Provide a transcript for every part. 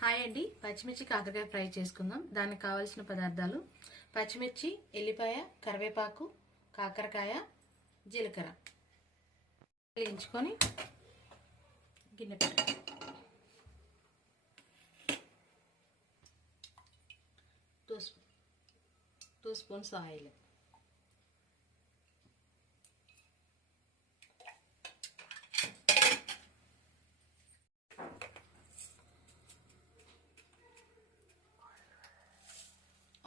Hi అండి, పచ్చిమిర్చి కాకరకాయ ఫ్రై చేసుకుందాం. దానికి కావాల్సిన పదార్థాలు: పచ్చిమిర్చి, ఎల్లిపాయ, కరివేపాకు, కాకరకాయ, జీలకర్ర. వేయించుకొని గిన్నె పెట్టాలి. టూ స్పూన్స్ ఆయిల్,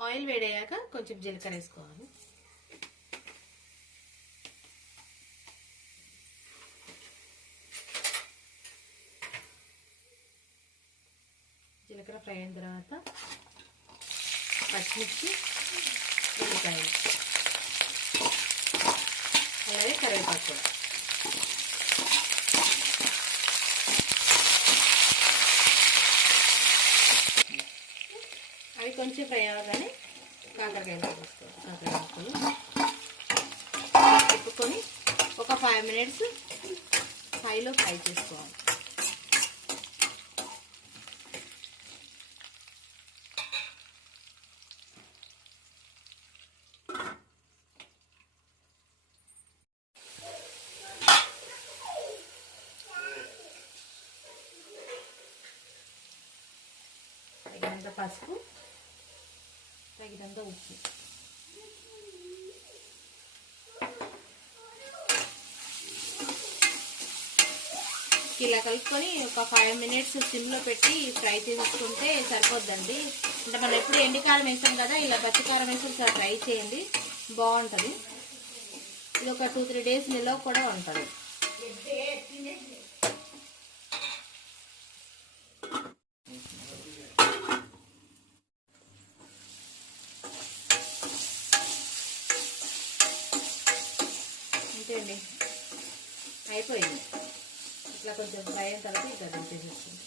ఆయిల్ వేడయ్యాక కొంచెం జీలకర్ర వేసుకోవాలి. జీలకర్ర ఫ్రై అయిన తర్వాత పచ్చిమిర్చి, ఉల్లిపాయలు, అలాగే కరివేపాకు కూడా. అవి కొంచెం ఫ్రై అవ్వగానే కాకరకాయలు వేసుకోవాలి. కాకరకాయలు తిప్పుకొని ఒక 5 మినిట్స్ హైలో ఫ్రై చేసుకోవాలి. తగినంత పసుపు, తగినంత ఉప్పు. ఇలా కలుపుకొని ఒక 5 మినిట్స్ సిమ్లో పెట్టి ఫ్రై చేసుకుంటే సరిపోద్దండి. అంటే మనం ఎప్పుడు ఎండికారం వేస్తాం కదా, ఇలా పచ్చికారం వేసి ఒకసారి ఫ్రై చేయండి, బాగుంటుంది. ఇది ఒక 2-3 డేస్ నిల్వ కూడా ఉంటుంది. అంతే అండి, అయిపోయింది. ఇట్లా కొంచెం ఫ్రై అయిన తర్వాత ఇట్లా దించేసేస్తుంది.